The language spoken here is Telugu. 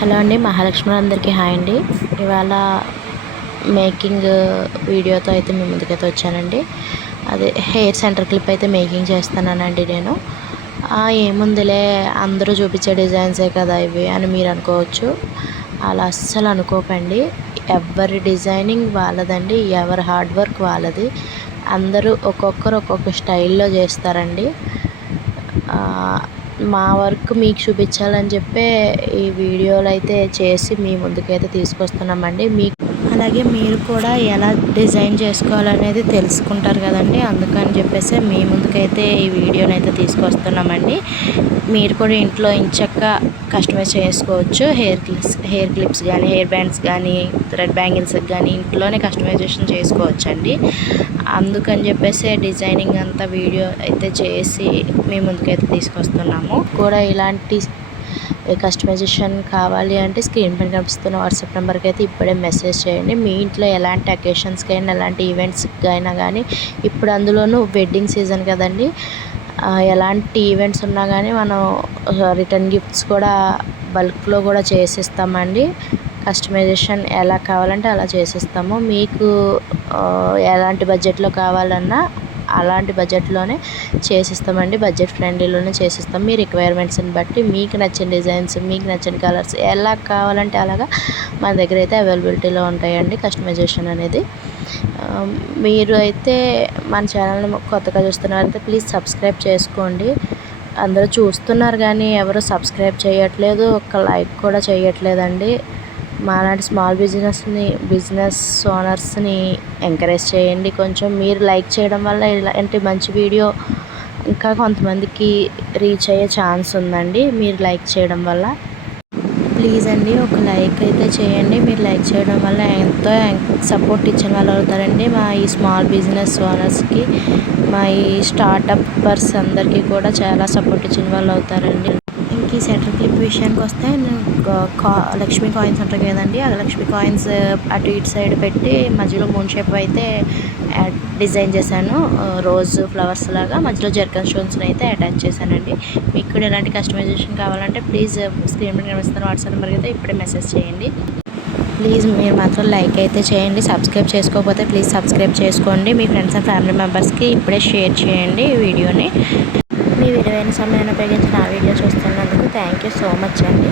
హలో అండి, మహాలక్ష్మి అందరికీ హాయ్ అండి. ఇవాళ మేకింగ్ వీడియోతో అయితే మీ ముందుకైతే వచ్చానండి. అదే హెయిర్ సెంటర్ క్లిప్ అయితే మేకింగ్ చేస్తున్నానండి నేను. ఏముందిలే, అందరూ చూపించే డిజైన్సే కదా ఇవి అని మీరు అనుకోవచ్చు. అలా అస్సలు అనుకోకండి. ఎవరి డిజైనింగ్ వాళ్ళదండి, ఎవరి హార్డ్ వర్క్ వాళ్ళది. అందరూ ఒక్కొక్కరు ఒక్కొక్క స్టైల్లో చేస్తారండి. మా వర్క్ మీకు చూపించాలని చెప్పే ఈ వీడియోలు అయితే చేసి మీ ముందుకైతే తీసుకొస్తున్నామండి. అలాగే మీరు కూడా ఎలా డిజైన్ చేసుకోవాలనేది తెలుసుకుంటారు కదండి. అందుకని చెప్పేసి మీ ముందుకైతే ఈ వీడియోని అయితే తీసుకొస్తున్నామండి. మీరు కూడా ఇంట్లో ఇంచక్క కస్టమైజ్ చేసుకోవచ్చు. హెయిర్ క్లిప్స్ కానీ, హెయిర్ బ్యాండ్స్ కానీ, థ్రెడ్ బ్యాంగిల్స్ కానీ ఇంట్లోనే కస్టమైజేషన్ చేసుకోవచ్చు అండి. అందుకని చెప్పేసి డిజైనింగ్ అంతా వీడియో అయితే చేసి మీ ముందుకైతే తీసుకొస్తున్నాము. కూడా ఇలాంటి కస్టమైజేషన్ కావాలి అంటే స్క్రీన్ పైన కనిపిస్తున్న వాట్సాప్ నెంబర్కి అయితే ఇప్పుడే మెసేజ్ చేయండి. మీ ఇంట్లో ఎలాంటి అకేషన్స్కి అయినా, ఎలాంటి ఈవెంట్స్కి అయినా కానీ, ఇప్పుడు అందులోనూ వెడ్డింగ్ సీజన్ కదండి, ఎలాంటి ఈవెంట్స్ ఉన్నా కానీ మనం రిటర్న్ గిఫ్ట్స్ కూడా బల్క్లో కూడా చేసిస్తామండి. కస్టమైజేషన్ ఎలా కావాలంటే అలా చేసిస్తాము. మీకు ఎలాంటి బడ్జెట్లో కావాలన్నా అలాంటి బడ్జెట్లోనే చేసిస్తామండి. బడ్జెట్ ఫ్రెండ్లీలోనే చేసిస్తాం. మీ రిక్వైర్మెంట్స్ని బట్టి మీకు నచ్చిన డిజైన్స్, మీకు నచ్చిన కలర్స్ ఎలా కావాలంటే అలాగా మన దగ్గర అయితే అవైలబిలిటీలో ఉంటాయండి కస్టమైజేషన్ అనేది. మీరు అయితే మన ఛానల్ని కొత్తగా చూస్తున్నారైతే ప్లీజ్ సబ్స్క్రైబ్ చేసుకోండి. అందరూ చూస్తున్నారు కానీ ఎవరు సబ్స్క్రైబ్ చేయట్లేదు, ఒక్క లైక్ కూడా చేయట్లేదండి. మాలాంటి స్మాల్ బిజినెస్ ఓనర్స్ని ఎంకరేజ్ చేయండి. కొంచెం మీరు లైక్ చేయడం వల్ల ఇలాంటి మంచి వీడియో ఇంకా కొంతమందికి రీచ్ అయ్యే ఛాన్స్ ఉందండి. మీరు లైక్ చేయడం వల్ల ప్లీజ్ అండి ఒక లైక్ అయితే చేయండి. మీరు లైక్ చేయడం వల్ల ఎంతో సపోర్ట్ ఇచ్చిన వాళ్ళు అవుతారండి. మా ఈ స్మాల్ బిజినెస్ ఓనర్స్కి, మా ఈ స్టార్టప్పర్స్ అందరికీ కూడా చాలా సపోర్ట్ ఇచ్చిన వాళ్ళు అవుతారండి. ఇంక ఈ సెంటర్ క్లిప్ విషయానికి వస్తే, లక్ష్మీ కాయిన్స్ ఉంటాయి కదండి, ఆ లక్ష్మీ కాయిన్స్ అటు ఇటు సైడ్ పెట్టి మధ్యలో మూన్ షేప్ అయితే డిజైన్ చేశాను. రోజ్ ఫ్లవర్స్ లాగా మధ్యలో జర్కన్ స్టోన్స్ని అయితే అటాచ్ చేశానండి. మీకు కూడా ఎలాంటి కస్టమైజేషన్ కావాలంటే ప్లీజ్ స్క్రీన్ మీద కనిపిస్తున్న వాట్సాప్ నెంబర్కి అయితే ఇప్పుడే మెసేజ్ చేయండి. ప్లీజ్ మీరు మాత్రం లైక్ అయితే చేయండి. సబ్స్క్రైబ్ చేసుకోకపోతే ప్లీజ్ సబ్స్క్రైబ్ చేసుకోండి. మీ ఫ్రెండ్స్ అండ్ ఫ్యామిలీ మెంబర్స్కి ఇప్పుడే షేర్ చేయండి ఈ వీడియోని. మీ విలువైన సమయాన్ని ఉపయోగించి నా వీడియో చూస్తున్నందుకు థ్యాంక్ యూ సో మచ్ అండి.